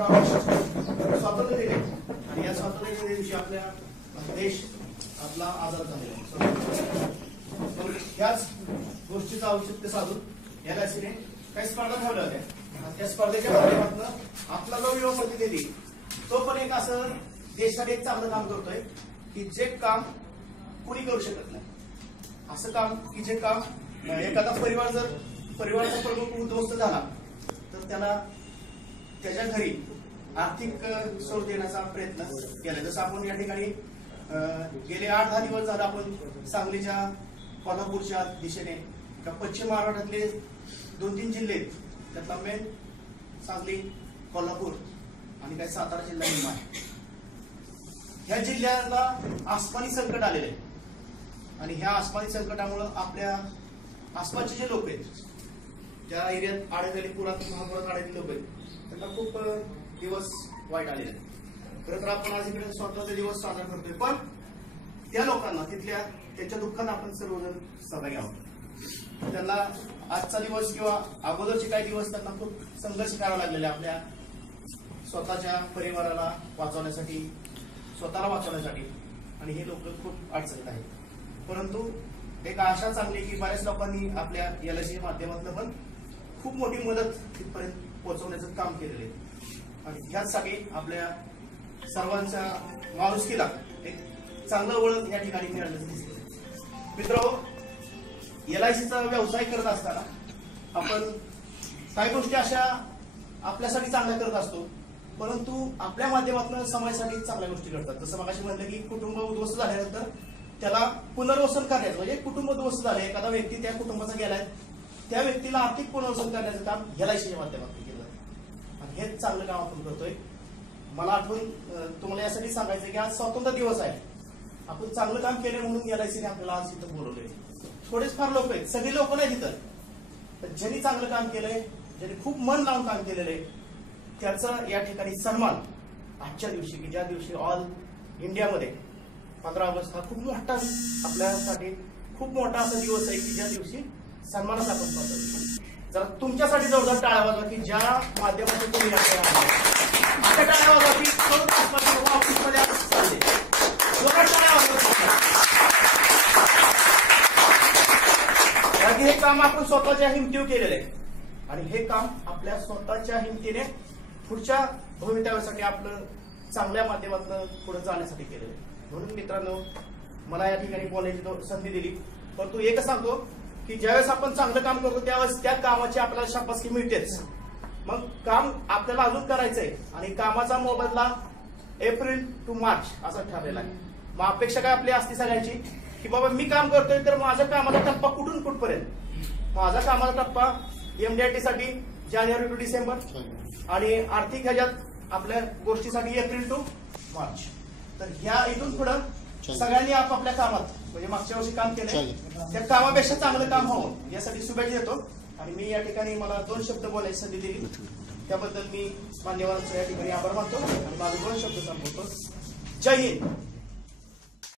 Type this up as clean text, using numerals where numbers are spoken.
15 August स्वातंत्र्य दिन आहे आणि या स्वातंत्र्य दिवशी आपल्या देश आपला आझाद झालेला आहे. ह्याच गोष्टीचं औचित्य साधून LICने काही स्पर्धा ठेवल्या होत्या. त्या स्पर्धेच्या माध्यमातून आपला जो युवा प्रतिनिधी तो पण एक असं देशासाठी एक चांगलं काम करतोय की जे काम कुणी करू शकत नाही. असं काम की जे काम एखादा परिवाराचा प्रमुख उद्ध्वस्त झाला तर त्याला त्याच्या घरी आर्थिक सोड देण्याचा प्रयत्न केला. जसं आपण या ठिकाणी गेले 8-10 दिवस झाले आपण सांगलीच्या कोल्हापूरच्या दिशेने पश्चिम महाराष्ट्रातले 2-3 जिल्हे त्यातला मेन सांगली, कोल्हापूर आणि काही सातारा जिल्हा निर्माण ह्या जिल्ह्याला आसमानी संकट आलेले आहे. आणि ह्या आसमानी संकटामुळे आपल्या आसपासचे जे लोक आहेत, ज्या एरियात अडकलेले पुरात महापुरात अडकलेले लोक आहेत, त्यांना खूप दिवस वाईट आलेले आहेत. खरं तर आपण आज इकडे स्वातंत्र्य दिवस साजरा करतोय, पण त्या लोकांना त्यांच्या दुःखात आपण सर्वजण सहभागी आहोत. त्यांना आजचा दिवस किंवा अगोदरचे काही दिवस त्यांना खूप संघर्ष करावा लागलेला आहे आपल्या स्वतःच्या परिवाराला वाचवण्यासाठी, स्वतःला वाचवण्यासाठी. आणि हे लोक खूप अडचणीत आहेत. परंतु एक आशा चांगली की बऱ्याच लोकांनी आपल्या LICच्या माध्यमातून पण खूप मोठी मदत तिथपर्यंत पोहोचवण्याचं काम केलेलं आहे. आणि ह्याचसाठी आपल्या सर्वांच्या माणुसकीला एक चांगलं वळण या ठिकाणी मिळालं दिसतं. मित्रांनो, LICचा व्यवसाय करत असताना आपण काही गोष्टी अशा आपल्यासाठी चांगल्या करत असतो, परंतु आपल्या माध्यमातून समाजासाठी चांगल्या गोष्टी घडतात. जसं मगाशी म्हटलं की कुटुंब उद्ध्वस्त झाल्यानंतर त्याला पुनर्वसन करण्याचं, म्हणजे कुटुंब उद्ध्वस्त झालं, एखादा व्यक्ती त्या कुटुंबाचा गेलाय, त्या व्यक्तीला आर्थिक पुनर्वसन करण्याचं काम LICच्या माध्यमातून केलं आहे. आणि हेच चांगलं काम आपण करतोय. मला आठवण तुम्हाला यासाठी सांगायचं की आज स्वातंत्र्य दिवस आहे. आपण चांगलं काम केलं म्हणून LICने आपल्याला आज इथं बोलवलंय. थोडेच फार लोक आहेत, सगळे लोक नाही तिथं. ज्यांनी चांगलं काम केलंय, ज्यांनी खूप मन लावून काम केलेलं आहे, त्याचा या ठिकाणी सन्मान आजच्या दिवशी, की ज्या दिवशी ऑल इंडियामध्ये 15 ऑगस्ट हा खूप मोठा आपल्यासाठी खूप मोठा असा दिवस आहे की ज्या दिवशी सन्मानात आपण पाहतो. जरा तुमच्यासाठी जोरदार टाळ्या वाजवा की ज्या माध्यमातून तुम्ही अशा टाळ्या वाजवा की ऑफिसमध्ये चालले. जोरदार टाळ्या वाजवा. हे काम आपण स्वतःच्या हिमतीवर केलेलं आहे आणि हे काम आपल्या स्वतःच्या हिमतीने पुढच्या भवितव्यासाठी आपलं चांगल्या माध्यमातून पुढे जाण्यासाठी केलेलं आहे. म्हणून मित्रांनो, मला या ठिकाणी बोलायची संधी दिली. परंतु एकच सांगतो की ज्यावेळेस आपण चांगलं काम करतो त्यावेळेस त्या कामाची आपल्याला शाबासकी मिळतेच. मग काम आपल्याला अजून करायचंय आणि कामाचा मोबदला एप्रिल टू मार्च असा ठरलेला आहे. मग अपेक्षा काय आपली असते सगळ्यांची की बाबा मी काम करतोय तर माझा कामाचा टप्पा कुठून कुठपर्यंत. माझा कामाचा टप्पा MDIT साठी जानेवारी टू डिसेंबर आणि आर्थिक ह्याच्यात आपल्या गोष्टीसाठी एप्रिल टू मार्च. तर ह्या इथून पुढं सगळ्यांनी आपापल्या कामात, म्हणजे मागच्या वर्षी काम केलंय त्या कामापेक्षा चांगलं काम व्हावं यासाठी शुभेच्छा देतो. आणि मी या ठिकाणी मला 2 शब्द बोलायची संधी दिली त्याबद्दल मी मान्यवरांचा या ठिकाणी आभार मानतो आणि माझे 2 शब्द संपवतो. जय हिंद.